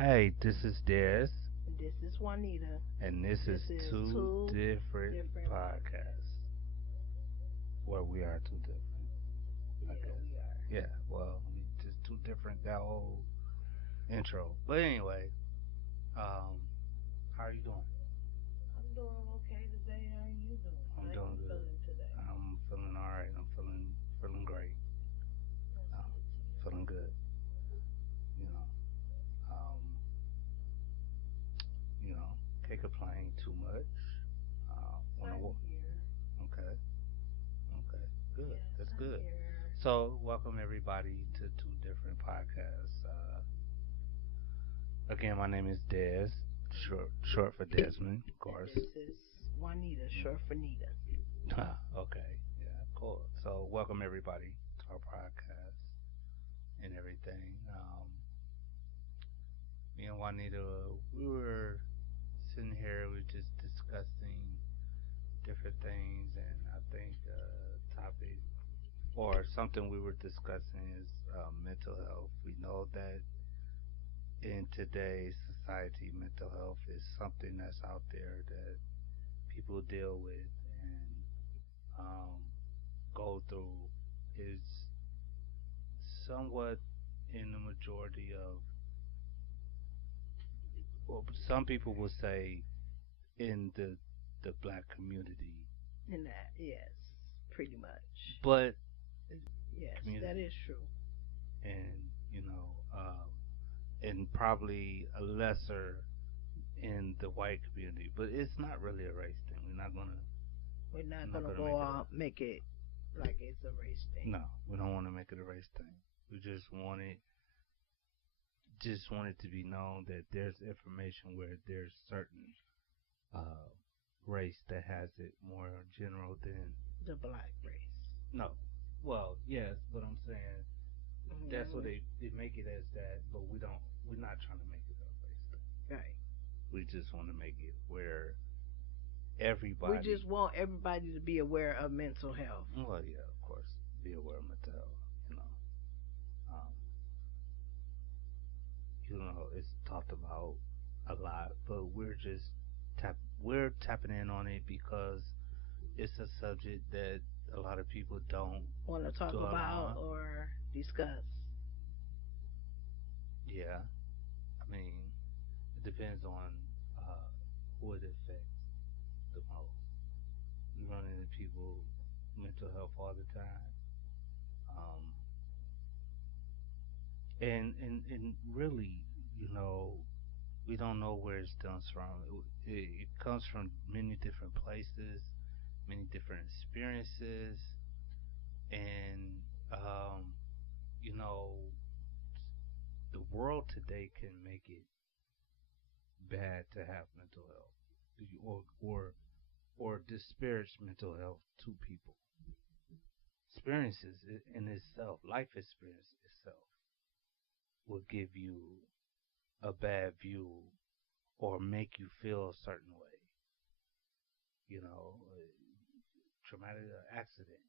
Hey, this is Des, This is Juanita. and this is This is two two different different podcasts. podcasts. Where we are two different, I Yeah, guess. we are. Yeah, well, we just two different, that whole intro. But anyway, um, how are you doing? I'm doing okay today. How are you doing? How I'm doing you good. feeling today? I'm feeling alright. I'm feeling great. That's Um, good to hear. feeling good, you know. Um, can't complain too much. Wanna Same here. okay. Okay, good. Yeah, That's same good. here. So, welcome everybody to two different podcasts. Again, my name is Des, short for Desmond, of And course. this is Juanita, Mm. short for Nita. Okay, yeah, cool. So, welcome everybody to our podcast and everything. Me and Juanita, we were sitting here, we were just discussing different things, and I think topic or something we were discussing is mental health. We know that in today's society, mental health is something that's out there that people deal with and um, go through. Is somewhat in the majority of, well, some people will say in the black community, And that, yes, pretty much. but Yes, that community, is true. and and probably a lesser in the white community, but it's not really a race thing. We're We're not not gonna gonna go make it out a make it like it's a race thing. no. We don't want to make it a race thing. We just want it to be known that there's information where there's certain uh, race that has it more general than The black race. no. Well, yes, but I'm saying that's what Hmm. they make it as that, but we don't. We're not trying to make it a race thing. Right. We just want to make it where We just everybody. want everybody to be aware of mental health. Well, yeah, of course, be aware of mental health. You know, um, it's talked about a lot, but we're tapping in on it because it's a subject that a lot of people don't Want to talk dwell about on. or discuss. Yeah, I mean, it depends on uh, who it affects the most. We run into people mental health all the time, um, and really, you know, we don't know where it stems from. It comes from many different places, many different experiences, and um, you know, the world today can make it bad to have mental health, or disparage mental health to people. Experiences in itself, life experience itself, will give you a bad view or make you feel a certain way. You know, traumatic accident.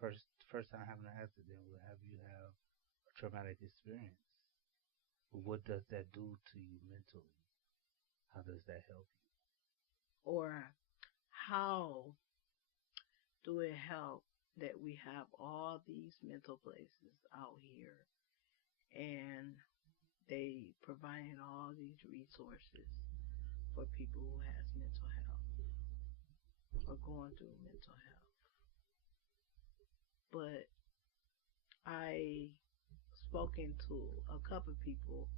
First time having an accident will have you have a traumatic experience. But what does that do to you mentally? How does that help Or how do it help that we have all these mental places out here and they providing all these resources for people who has mental health or going through mental health. But I spoken to a couple of people,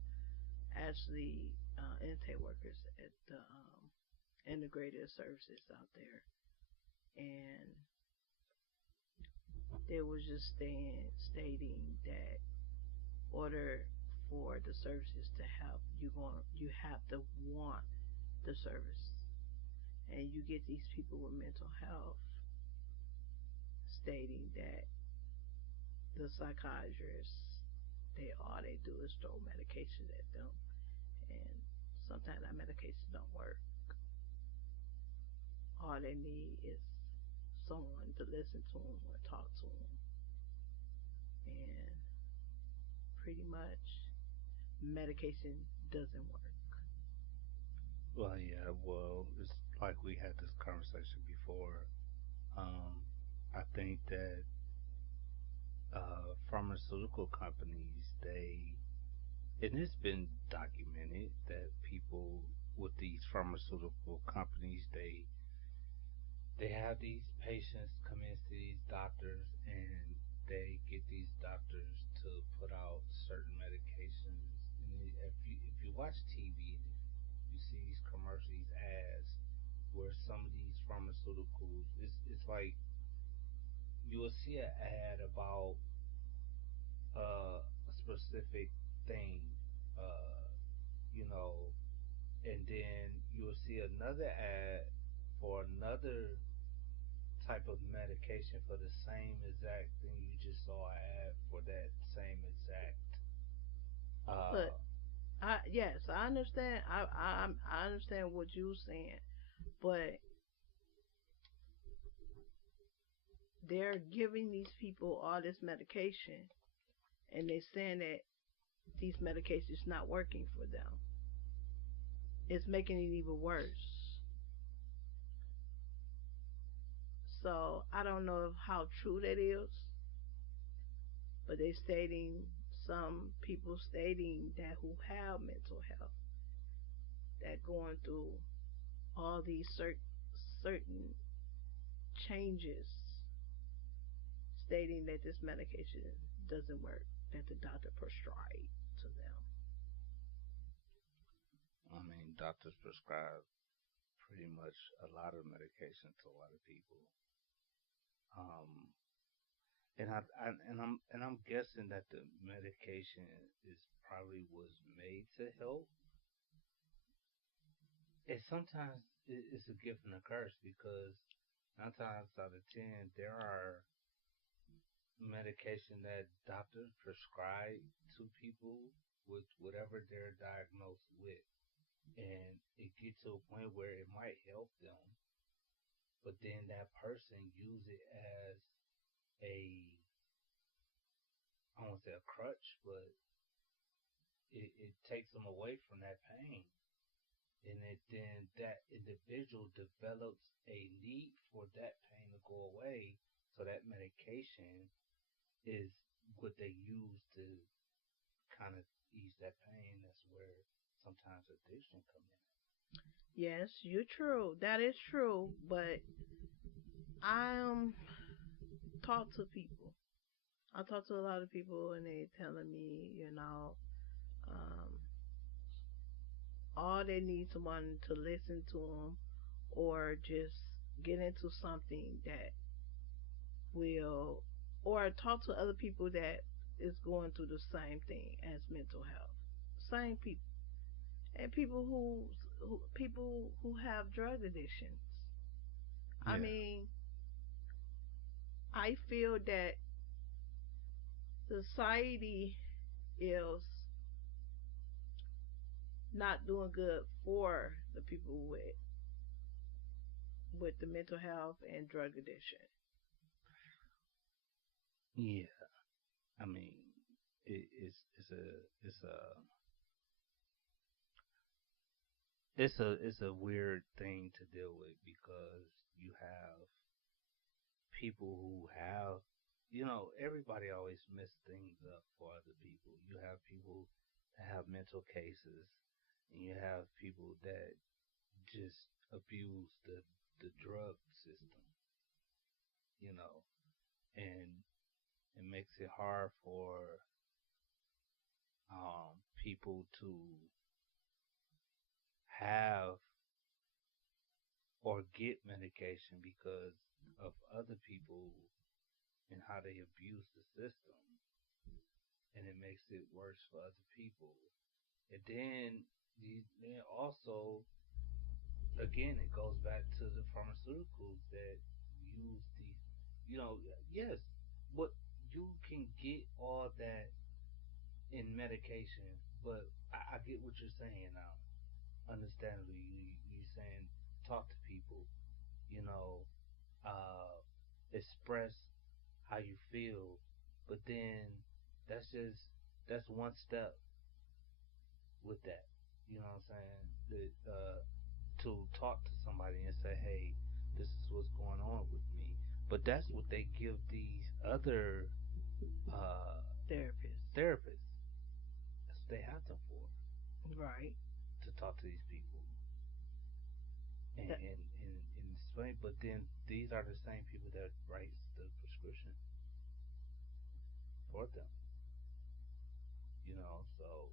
actually intake workers at the integrated services out there, and they was just stating that order for the services to help you have to want the service, and you get these people with mental health stating that the psychiatrists, they all they do is throw medication at them, and sometimes that medication don't work. All they need is someone to listen to them or talk to them, and pretty much medication doesn't work. Well, yeah, well, it's like we had this conversation before. Um, I think that pharmaceutical companies, and it's been documented that people with these pharmaceutical companies, they have these patients come into these doctors and they get these doctors to put out certain medications. And if you watch TV, you see these commercials, these ads, where some of these pharmaceuticals, it's like you will see an ad about a specific thing, uh, you know, and then you'll see another ad for another type of medication for the same exact thing you just saw an ad for that same exact. But Uh, I yes, I understand. I understand what you're saying, but they're giving these people all this medication, and they're saying that these medications not working for them. It's making it even worse. So I don't know how true that is, but they stating some people stating that who have mental health that going through all these certain changes, stating that this medication doesn't work that the doctor prescribed to them. I mean, doctors prescribe pretty much a lot of medication to a lot of people. Um, and I'm guessing that the medication is probably was made to help. And sometimes it's a gift and a curse because 9 times out of 10 there are medication that doctors prescribe to people with whatever they're diagnosed with, and it gets to a point where it might help them, but then that person use it as a, I won't say a crutch, but it takes them away from that pain. And then that individual develops a need for that pain to go away. So that medication is what they use to kind of ease that pain. That's where sometimes addiction come in. Yes, you're true. That is true. But I talk to people. I talk to a lot of people, and they telling me, um, all they need someone to listen to them, or just get into something that will, or talk to other people that is going through the same thing as mental health. Same people, and people who have drug addictions. I Yeah, mean, I feel that society is not doing good for the people with the mental health and drug addiction. yeah. I mean, it's a it's a weird thing to deal with because you have people who have, everybody always mess things up for other people. You have people that have mental cases, and you have people that just abuse the drug system, you know, and it makes it hard for people to have or get medication because of other people and how they abuse the system, and it makes it worse for other people. And then also, again, it goes back to the pharmaceuticals that use these. Yes, but you can get all that in medication, but I get what you're saying now. Understandably, you saying talk to people, you know, express how you feel, but then that's just that's one step with that. You know what I'm saying? To talk to somebody and say, hey, this is what's going on with me. But that's what they give these other uh, Therapist. therapists. That's what they have them for, Right. to talk to these people and, That, and explain. But then these are the same people that writes the prescription for them. You know, so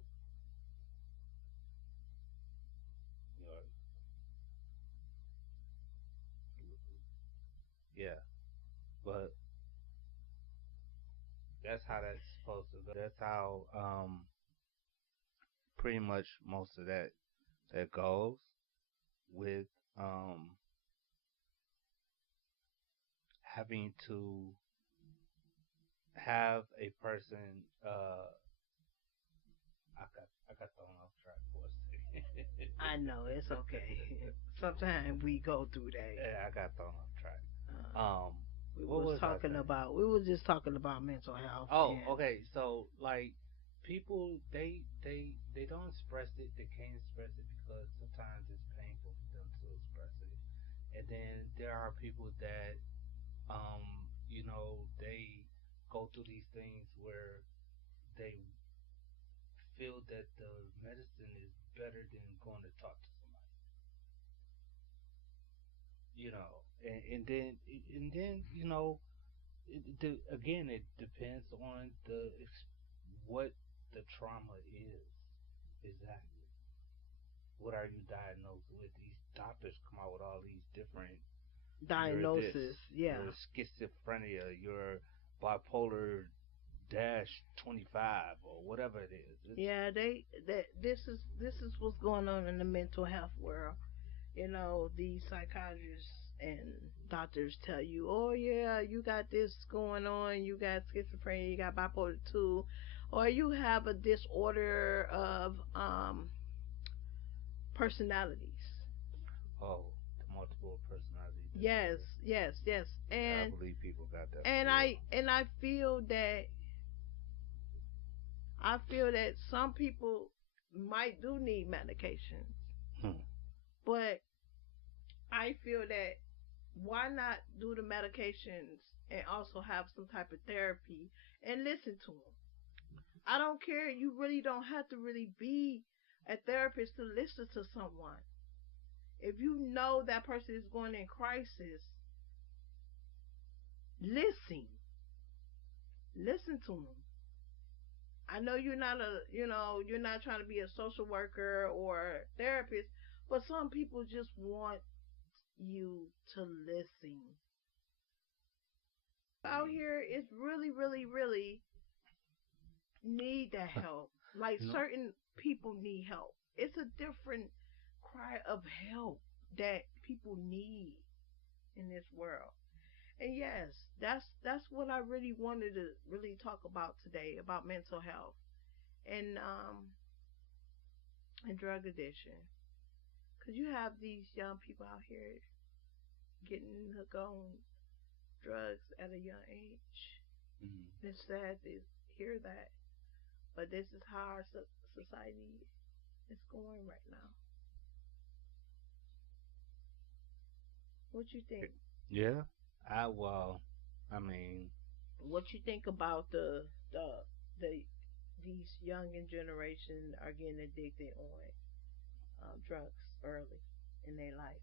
you know, yeah. But that's how that's supposed to go. That's how pretty much most of that goes with um having to have a person I got thrown off track for a second. I know it's okay. Sometimes we go through that. Yeah, I got thrown off track. Uh, Um what was was I talking saying? about. We was just talking about mental health Oh, and okay. So like people they don't express it. They can't express it because sometimes it's painful for them to express it. And then there are people that they go through these things where they feel that the medicine is better than going to talk to somebody. You know, and then again it depends on what the trauma is exactly. What are you diagnosed with? These doctors come out with all these different. You're this. diagnosis. Yeah. You're schizophrenia. You're bipolar dash 25 or whatever it is. It's Yeah, this is what's going on in the mental health world. These psychiatrists and doctors tell you, oh yeah, you got this going on, you got schizophrenia, you got bipolar 2, or you have a disorder of personalities. oh, the multiple personality Yes, disorder. yes, yes. Yeah, I And believe people got that for and real. I feel that some people might do need medications, Hmm. but I feel that why not do the medications and also have some type of therapy and listen to them? I don't care. You really don't have to really be a therapist to listen to someone. If you know that person is going in crisis, listen. Listen to them. I know you're not trying to be a social worker or therapist, but some people just want you to listen. Out here is really, really, really need that help. Like No. certain people need help. It's a different cry of help that people need in this world. And yes, that's what I really wanted to really talk about today about mental health and drug addiction. Cause you have these young people out here getting hooked on drugs at a young age. Mm. It's sad to hear that, but this is how our society is going right now. What you think? Yeah. I mean, What you think about the these younger generation are getting addicted on drugs early in their life?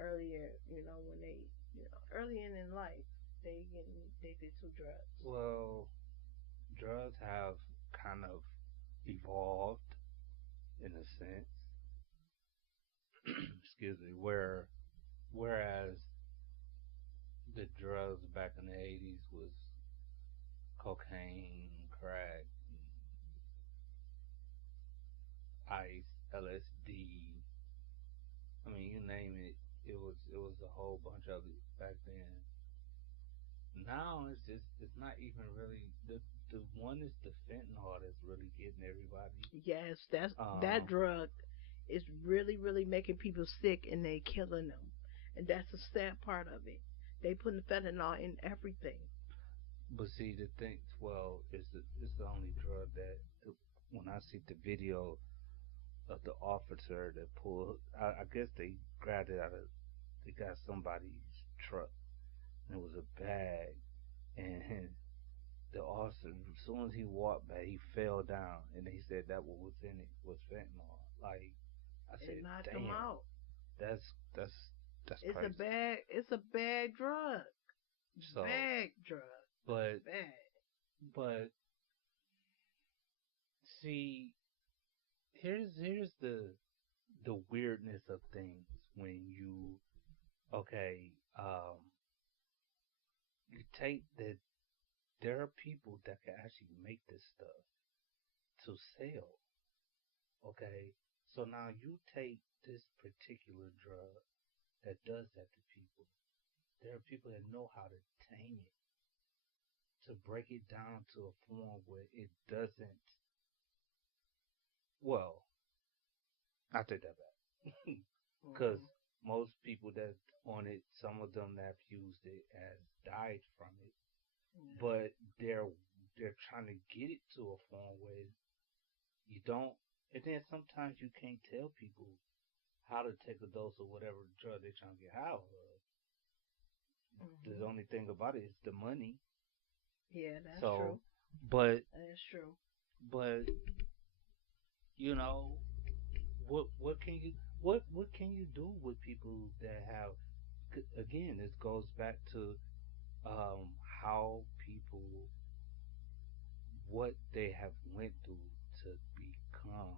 Earlier, when they, early in life, they getting addicted to drugs. well, drugs have kind of evolved in a sense. Excuse me. Whereas the drugs back in the 80s was cocaine, crack, ice, LSD. I mean, you name it. It was a whole bunch of it back then. Now it's not even really the one is the fentanyl that's really getting everybody. Yes, that Um, drug is really, really making people sick, and they killing them. And that's the sad part of it. They putting fentanyl in everything. but see the thing, well, it's the only drug that when I see the video, of the officer that pulled. I guess they grabbed it out of. They got somebody's truck, and it was a bag, and the officer, as soon as he walked back, he fell down, and they said that what was in it was fentanyl. Like I It said, knocked them damn, out. that's that's that's It's a crazy. bad. It's a bad drug. So, Bad drug. but Bad. but see, here's the weirdness of things when you okay, you take that there are people that can actually make this stuff to sell. Okay, so now you take this particular drug that does that to people. There are people that know how to tame it, to break it down to a form where it doesn't. Well, I take that back, because Hmm. most people that on it, some of them that have used it has died from it, Yeah. but they're trying to get it to a form where you don't. And then sometimes you can't tell people how to take a dose of whatever drug they're trying to get high of. Hmm. The only thing about it is the money. Yeah, that's So, true. but That's true. but you know what can you what can you do with people that have again? This goes back to um, how people what they have went through to become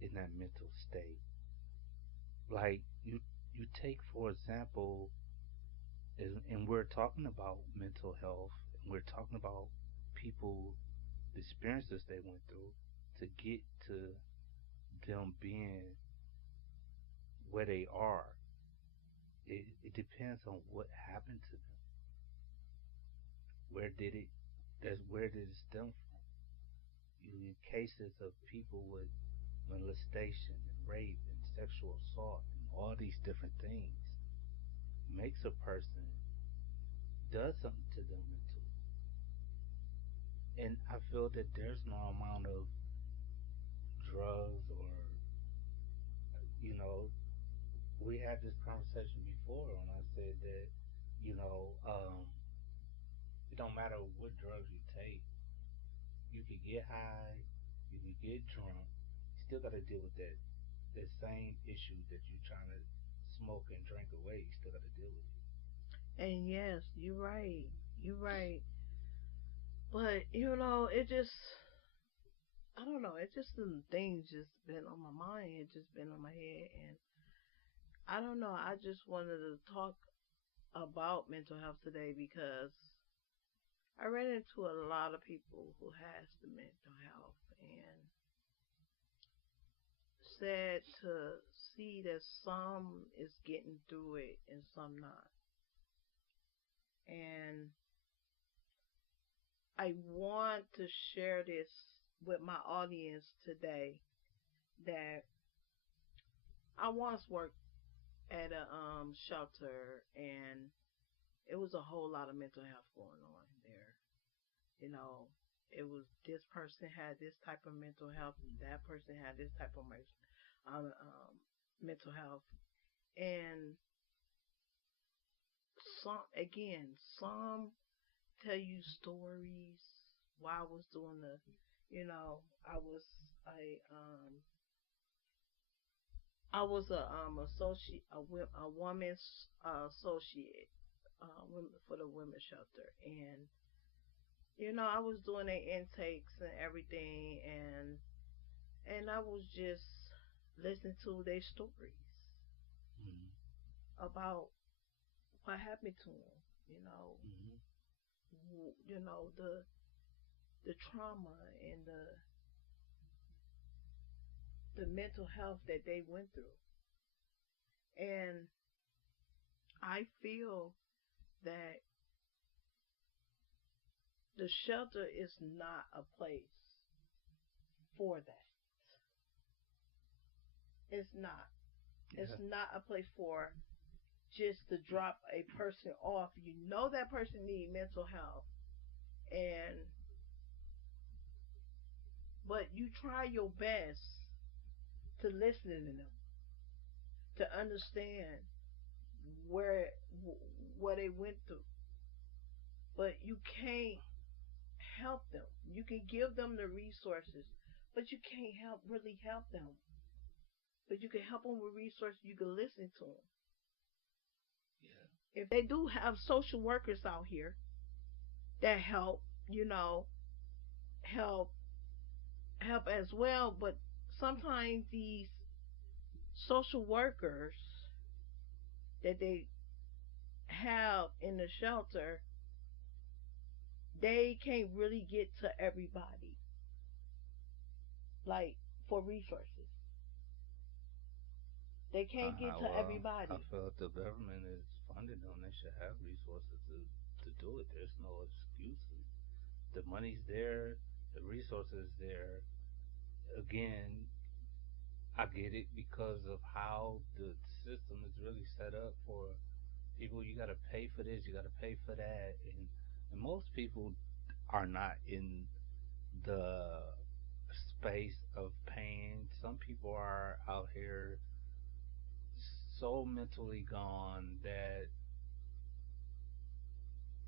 in that mental state. Like you take for example, and we're talking about mental health, and we're talking about people the experiences they went through to get to them being where they are. It depends on what happened to them. Where did it? That's where did it stem from? You get cases of people with molestation and rape and sexual assault and all these different things makes a person does something to them mentally. And I feel that there's no amount of drugs or you know we had this conversation before when I said that you know it don't matter what drugs you take. You could get high, you could get drunk, you still got to deal with that same issue that you're trying to smoke and drink away. You still got to deal with it. And yes, you're right. You're right. But it just I don't know. It just some things just been on my mind. It just been on my head, and I don't know. I just wanted to talk about mental health today because I ran into a lot of people who has the mental health, and sad to see that some is getting through it and some not. And I want to share this with my audience today that I once worked at a shelter, and it was a whole lot of mental health going on there. You know, it was this person had this type of mental health, and that person had this type of mental health, and some tell you stories while I was doing I was a associate, a woman's associate, for the women's shelter, and I was doing their intakes and everything, and I was just listening to their stories Mm-hmm. about what happened to them. Mm-hmm. The trauma and the mental health that they went through, and I feel that the shelter is not a place for that. It's not. It's Yeah. not a place for just to drop a person off. You know that person need mental health, and but you try your best to listen to them, to understand where what they went through. But you can't help them. You can give them the resources, but you can't really help them. But you can help them with resources. You can listen to them. Yeah. If they do have social workers out here that help, you know, help help as well. But sometimes these social workers that they have in the shelter, they can't really get to everybody, like for resources. They can't get to Well, I everybody. feel if the government is funding them, they should have resources to do it. There's no excuses. The money's there, the resources there. Again, I get it because of how the system is really set up for people. You got to pay for this, you got to pay for that, and most people are not in the space of paying. Some people are out here so mentally gone that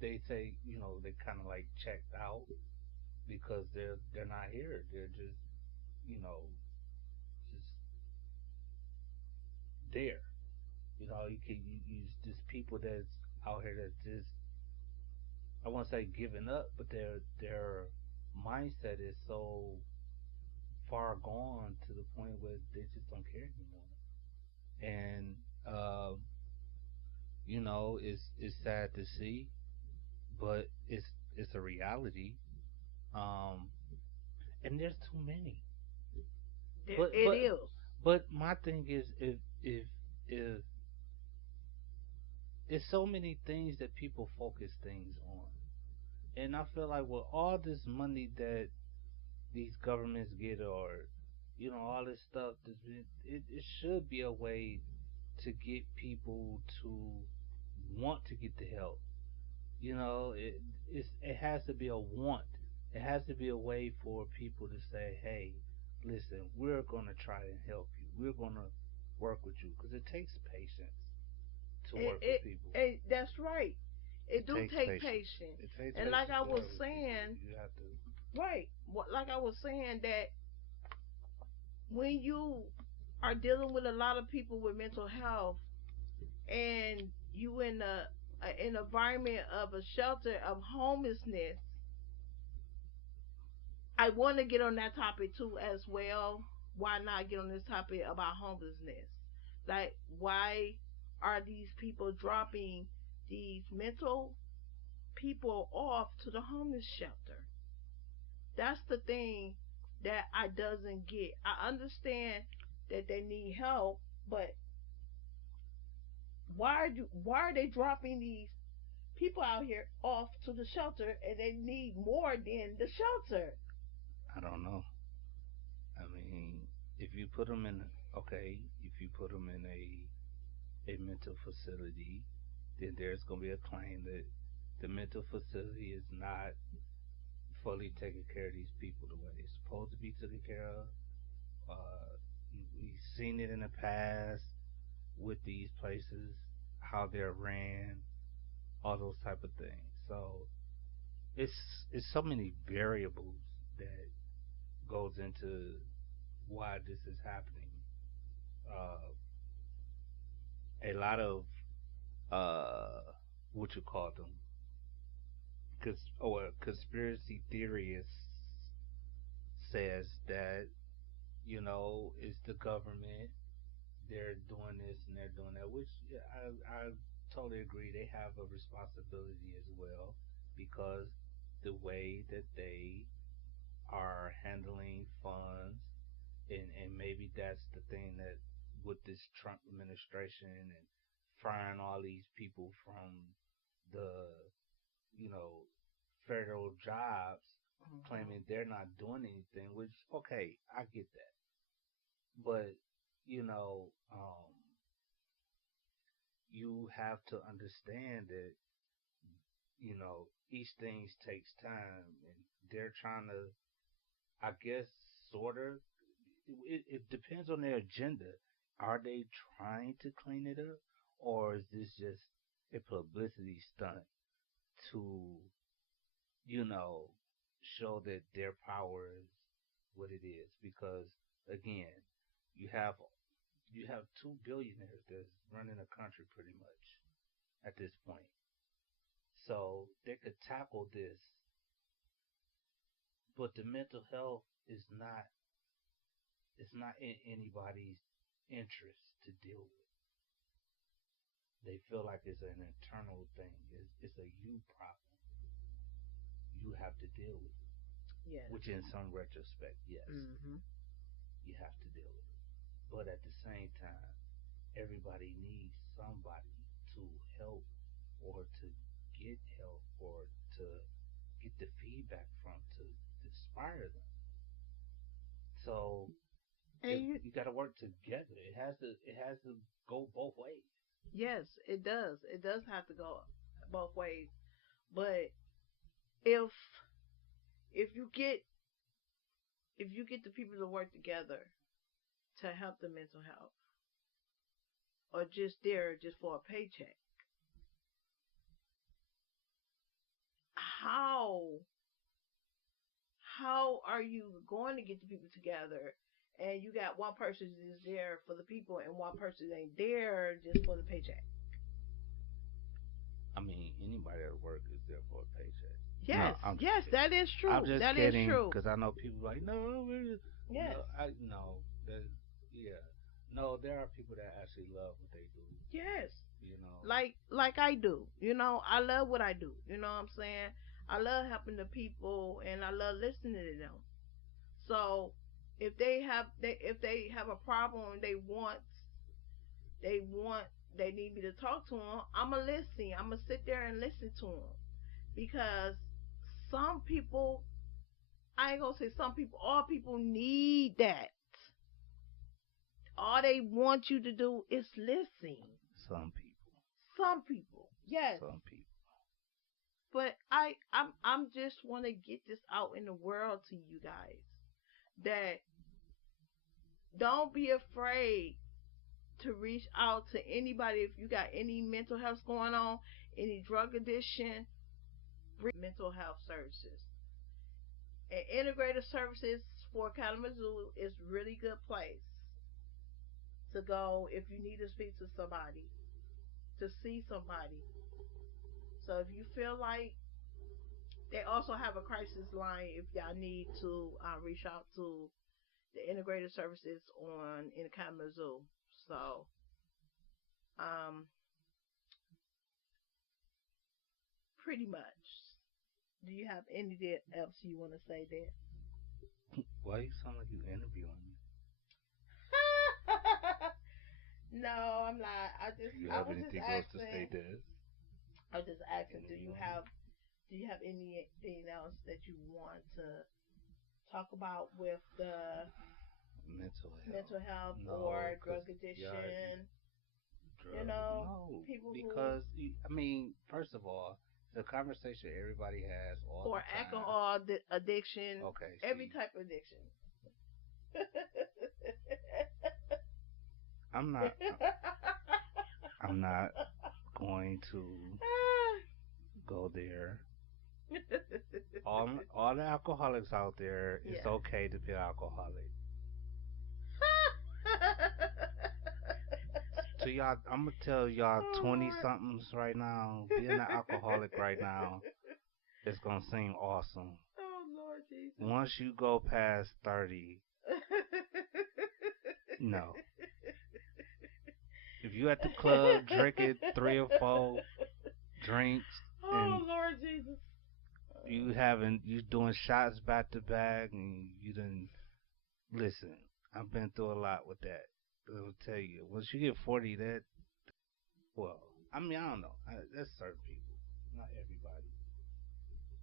they say, they kind of like checked out because they're not here. They're just, you know, just there. You just people that's out here that's just, I won't say giving up, but their mindset is so far gone to the point where they just don't care anymore. And it's sad to see, but it's a reality. Um, and there's too many. But It but is. but my thing is, if there's so many things that people focus things on, and I feel like with all this money that these governments get, or all this stuff, it should be a way to get people to want to get the help. It has to be a want. It has to be a way for people to say, "Hey, listen, we're gonna try and help you. We're gonna work with you," because it takes patience to It, work with it, people. that's right. It It do takes take patience. patience. It takes And like patience I to was work with people. saying, You have to. right, like I was saying that when you are dealing with a lot of people with mental health and you in an environment of a shelter of homelessness, I want to get on that topic too as well. Why not get on this topic about homelessness? Like, why are these people dropping these mental people off to the homeless shelter? That's the thing that I doesn't get. I understand that they need help, but why are they dropping these people out here off to the shelter and they need more than the shelter? I don't know. I mean, if you put them in, okay, if you put them in a mental facility, then there's gonna be a claim that the mental facility is not fully taking care of these people the way it's supposed to be taken care of. We've seen it in the past with these places, how they're ran, all those type of things. So it's it's so many variables that goes into why this is happening. A lot of uh, what you call them, or conspiracy theorists says that it's the government. They're doing this and they're doing that, which, yeah, I totally agree. They have a responsibility as well because the way that they are handling funds, and maybe that's the thing that with this Trump administration and firing all these people from the you know federal jobs, Hmm. claiming they're not doing anything. Which, okay, I get that, but you know, um, you have to understand that each thing takes time, and they're trying to, I guess, sort of. it depends on their agenda. Are they trying to clean it up, or is this just a publicity stunt to, you know, show that their power is what it is? Because again, you have you have two billionaires that's running a country pretty much at this point. So they could tackle this, but the mental health is not it's not in anybody's interest to deal with. They feel like it's an internal thing. It's a you problem. You have to deal with it. Yes. Which, in some retrospect, yes, Mhm. you have to deal with it. But at the same time, everybody needs somebody to help or to get help or to get the feedback from to inspire them. So And you, you got to work together. It has to go both ways. yes, it does. It does have to go both ways. But if if you get if you get the people to work together to help the mental health, or just there just for a paycheck, how how are you going to get the people together? And you got one person just there for the people, and one person ain't there just for the paycheck. I mean, anybody at work is there for a paycheck. No, Yes, I'm just yes, kidding. that is I'm true. just That is kidding true. because I know people like no, Yes, no, I no, that yeah, no. There are people that actually love what they do. yes. You know, Like I do. I love what I do. You know what I'm saying? I love helping the people, and I love listening to them. So if they have a problem and they want they need me to talk to them, I'ma listen. I'ma sit there and listen to them, because some people, I ain't gonna say some people, all people need that. All they want you to do is listen. some people, Some people, yes. some people. But I'm just want to get this out in the world to you guys, that don't be afraid to reach out to anybody if you got any mental health going on, any drug addiction, mental health services. And integrated services for Kalamazoo is really good place to go if you need to speak to somebody, to see somebody. So if you feel like, they also have a crisis line if y'all need to reach out to the integrated services on in Kalamazoo. So, um, pretty much. Do you have anything else you want to say there? Why you sound like you interviewing me? No, I'm not. Do you I have was just anything else to say asking. this? I was just asking. Interviewing me? Do you have anything else that you want to talk about with the Mental health. mental health No, or cause drug yeah, addiction? drug. No, People who, because I mean, first of all, it's a conversation everybody has all or the time. alcohol addiction, Okay, every see, type of addiction. I'm not. I'm not going to go there. All the alcoholics out there, it's Yeah. okay to be an alcoholic. To y'all, I'm gonna tell y'all Oh 20 Lord. somethings right now. Being an alcoholic right now, it's gonna seem awesome. Oh Lord Jesus. Once you go past 30, no. If you at the club drinking 3 or 4 drinks Oh and Lord Jesus. you doing shots back to back and you done listen. I've been through a lot with that. I'll tell you, once you get 40, that well, I mean I don't know. That's certain people, not everybody.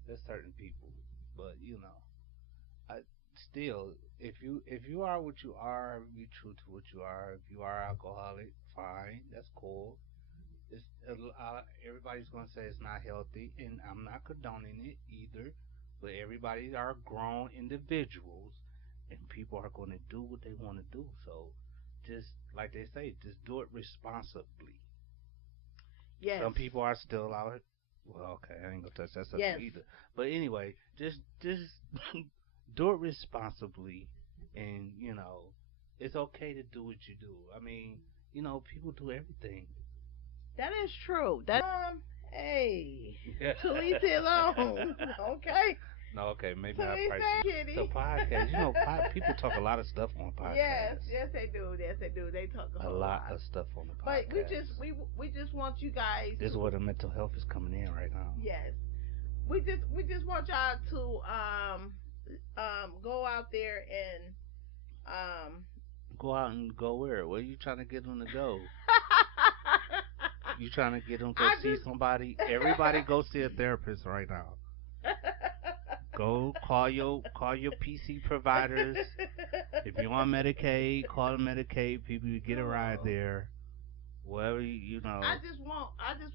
There's certain people, but I still, if you are what you are, be true to what you are. If you are alcoholic, fine, that's cool. Everybody's gonna say it's not healthy, and I'm not condoning it either. But everybody are grown individuals, and people are going to do what they want to do. So, just like they say, just do it responsibly. Yes. Some people are still out. Well, okay, I ain't gonna touch that subject Yes. either. But anyway, just do it responsibly, and it's okay to do what you do. I mean, people do everything. That is true. Hey, to each his own. Okay. No, okay, maybe To I each price their it. kitty. The podcast, people talk a lot of stuff on Yes, podcasts. yes they do. Yes they do. They talk a A whole lot lot. of stuff on the But podcast. we just want you guys. This is where the mental health is coming in right now. Yes. We just want y'all to go out there and um Go out and go where? Where you trying to get them to go? You trying to get them to see somebody? Everybody go see a therapist right now. Go call your PC providers. If you're on Medicaid, call the Medicaid people. You get a ride there. Wherever I just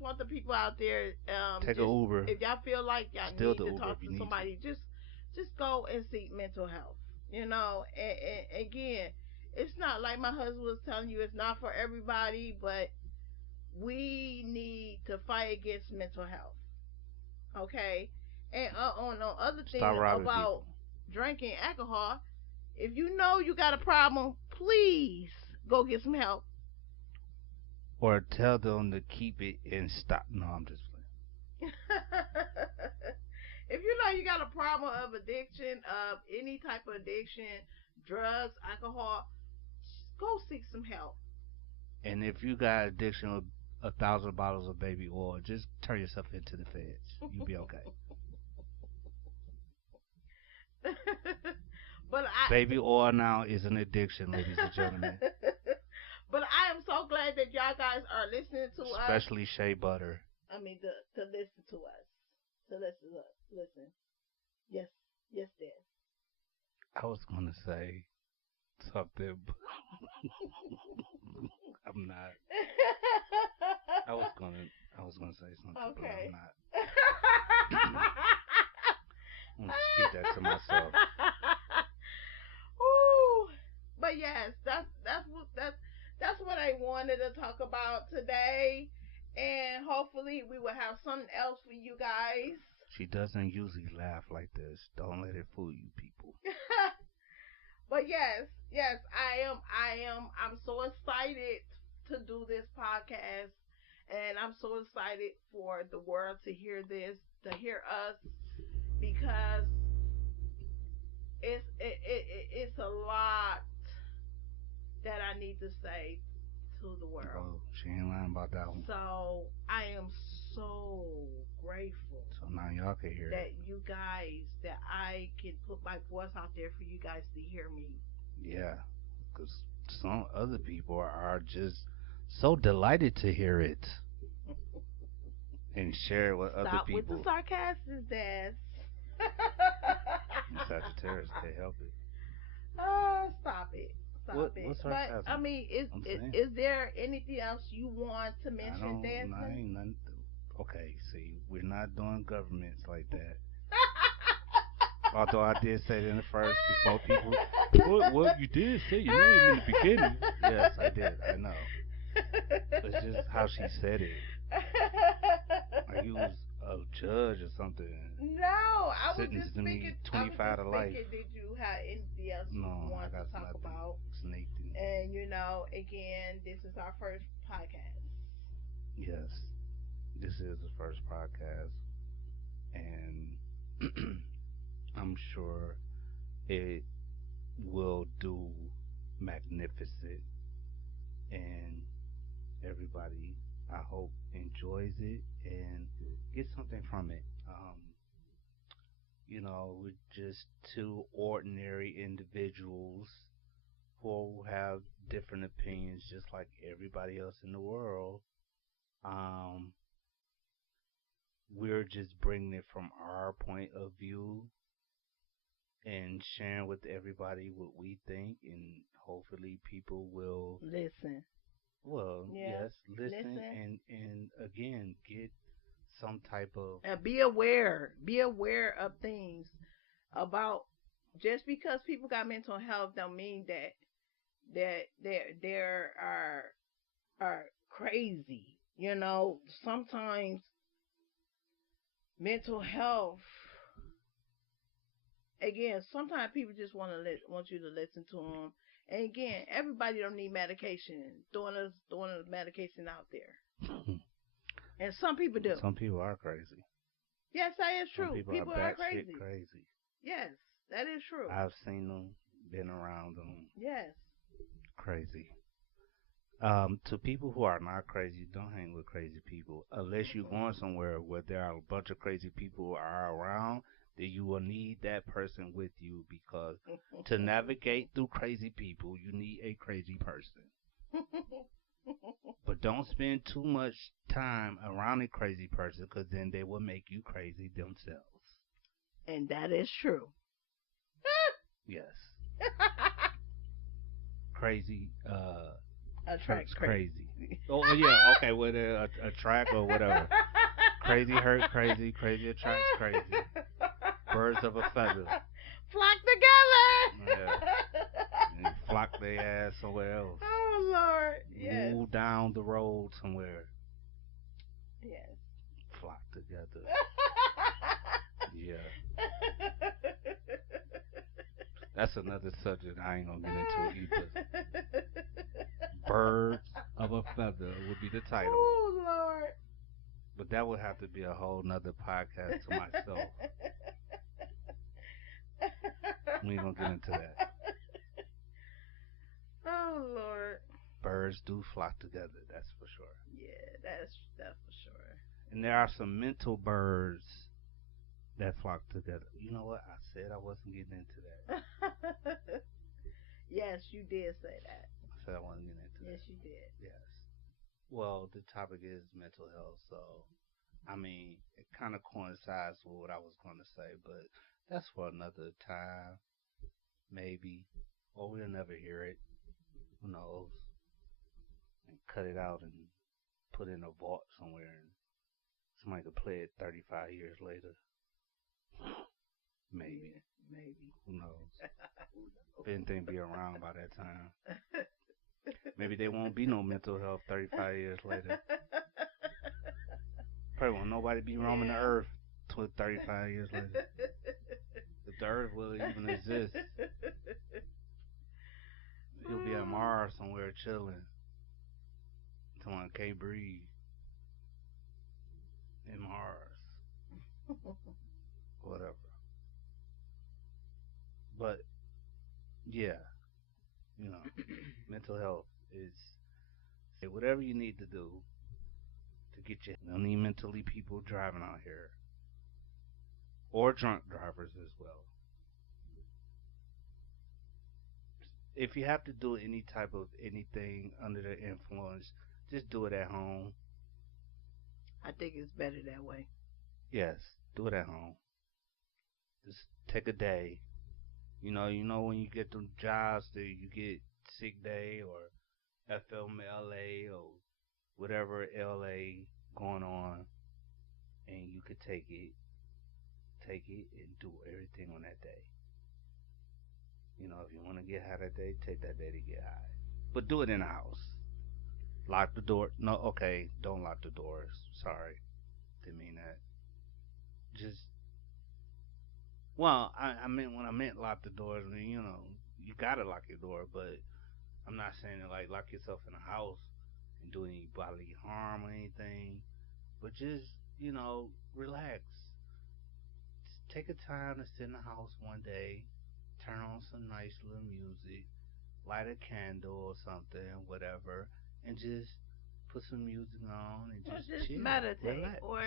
want the people out there. Take an Uber. If y'all feel like y'all Still need the to Uber talk if you to need somebody, just go and seek mental health. And again, it's not like my husband was telling you. It's not for everybody, but we need to fight against mental health. Okay, and on the other thing about people. drinking alcohol, if you know you got a problem, please go get some help. Or tell them to keep it and stop. No, I'm just playing. If you know you got a problem of addiction, of any type of addiction, drugs, alcohol, go seek some help. And if you got addiction of 1,000 bottles of baby oil, just turn yourself into the feds. You'll be okay. Baby oil now is an addiction, ladies and gentlemen. But I am so glad that y'all guys are listening to us. Especially shea butter. I mean, to listen to us. To listen. Yes, Dad. I was gonna say something. I'm not. I was gonna say something, okay. But I'm not. I'm gonna keep that to myself. Ooh. But yes, that's what I wanted to talk about today, and hopefully we will have something else for you guys. She doesn't usually laugh like this. Don't let it fool you, people. But yes, I'm so excited to do this podcast, and I'm so excited for the world to hear this, to hear us, because it's a lot that I need to say to the world. Oh, she ain't lying about that one. So I am so grateful. So now y'all can hear that you guys, that I can put my voice out there for you guys to hear me. Yeah, because some other people are just so delighted to hear it and share it with other people. Stop with the sarcasm, Dad. Sagittarius can't help it. Stop it. What's sarcasm? But I mean, is there anything else you want to mention, Dad? I ain't nothing. Okay, see, we're not doing governments like that. Although I did say it in the first before people. Well, you did say your name in the beginning. Yes, I did. I know. It's just how she said it. Like you was a judge or something. No, I was just thinking 25 to life. Did you have anything else you want to talk about? Nathan. And again, this is our first podcast. Yes, this is the first podcast, and I'm sure it will do magnificent, and everybody, I hope, enjoys it and get something from it. We're just two ordinary individuals who have different opinions, just like everybody else in the world. We're just bringing it from our point of view and sharing with everybody what we think, and hopefully people will listen. Well, yes, listen. And again, get some type of be aware of things about just because people got mental health don't mean that they are crazy. Sometimes mental health, again, sometimes people just want you to listen to them. And again, everybody don't need medication. Throwing us medication out there, and some people do. Some people are crazy. Yes, that is Some true. people are People are batshit crazy. crazy. Yes, that is true. I've seen them, been around them, Yes. crazy. To people who are not crazy, don't hang with crazy people. Unless you're going somewhere where there are a bunch of crazy people who are around, then you will need that person with you because to navigate through crazy people, you need a crazy person. But don't spend too much time around a crazy person because then they will make you crazy themselves. And that is true. Yes. Crazy Attract hurts crazy. crazy. Oh yeah, okay, whether a track or whatever. Crazy hurt crazy, crazy attracts crazy. Birds of a feather. Flock together. Yeah. And flock their ass somewhere else. Oh Lord. Yes. Move down the road somewhere. Yes. Flock together. Yeah. That's another subject I ain't gonna get into either. Birds of a feather would be the title. Oh Lord. But that would have to be a whole nother podcast to myself. We ain't gonna get into that. Oh Lord. Birds do flock together, that's for sure. Yeah, that's for sure. And there are some mental birds that flock together. You know what? I said I wasn't getting into that. Yes, you did say that. I said I wasn't getting into Yes, that. you did. Yes. Well, the topic is mental health, so I mean, it kind of coincides with what I was going to say, but that's for another time, maybe, or we'll never hear it. Who knows? And cut it out and put it in a vault somewhere, and somebody could play it 35 years later. Maybe. Yeah, maybe. Who knows? If anything be around by that time. Maybe there won't be no mental health 35 years later. Probably won't nobody be roaming the earth 35 years later. If the earth will even exist. He'll be on Mars somewhere chilling. Someone can't breathe. In Mars. Whatever. But, yeah. Mental health is say whatever you need to do to get you. No need mentally people driving out here. Or drunk drivers as well. If you have to do any type of anything under the influence, just do it at home. I think it's better that way. Yes, do it at home. Just take a day. You know when you get them jobs that you get sick day or FMLA or whatever LA going on, and you could take it and do everything on that day. If you want to get high that day, take that day to get high. But do it in the house. Lock the door. No, okay, don't lock the doors. Sorry, didn't mean that. Just well, I meant when I meant lock the doors. I mean, you gotta lock your door, but I'm not saying to like lock yourself in a house and do any bodily harm or anything. But just relax. Just take a time to sit in the house one day, turn on some nice little music, light a candle or something, whatever, and just put some music on and Or just just chill, meditate relax. or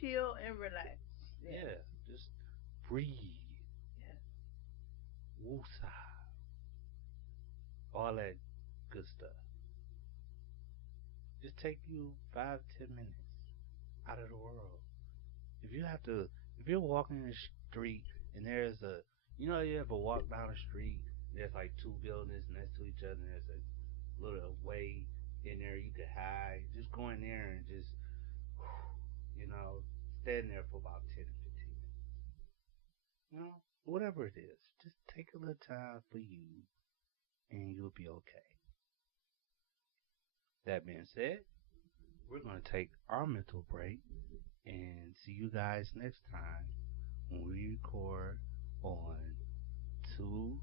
chill and relax. Yeah, just breathe, Yeah. woosah, all that good stuff. Just take you 5, 10 minutes out of the world. If you have to, if you're walking in the street and there's you ever walk down the street, there's like two buildings next to each other, and there's a little way in there you could hide. Just go in there and just, stand there for about 10 to 15 minutes. Whatever it is, just take a little time for you, and you'll be okay. That being said, we're going to take our mental break and see you guys next time when we record on two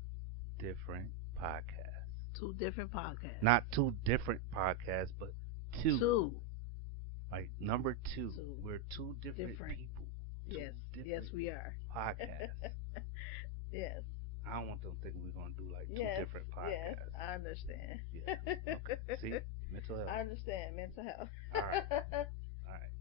different podcasts. Two different podcasts. Not two different podcasts, but two. Two. Like number two. Two. We're two different people. Two Yes. different Yes, we are. Podcasts. Yes. I don't want them thinking we're going to do like two Yes. different podcasts. Yes, I understand. Yeah. Okay. See? Mental health. I understand mental health. All right. All right.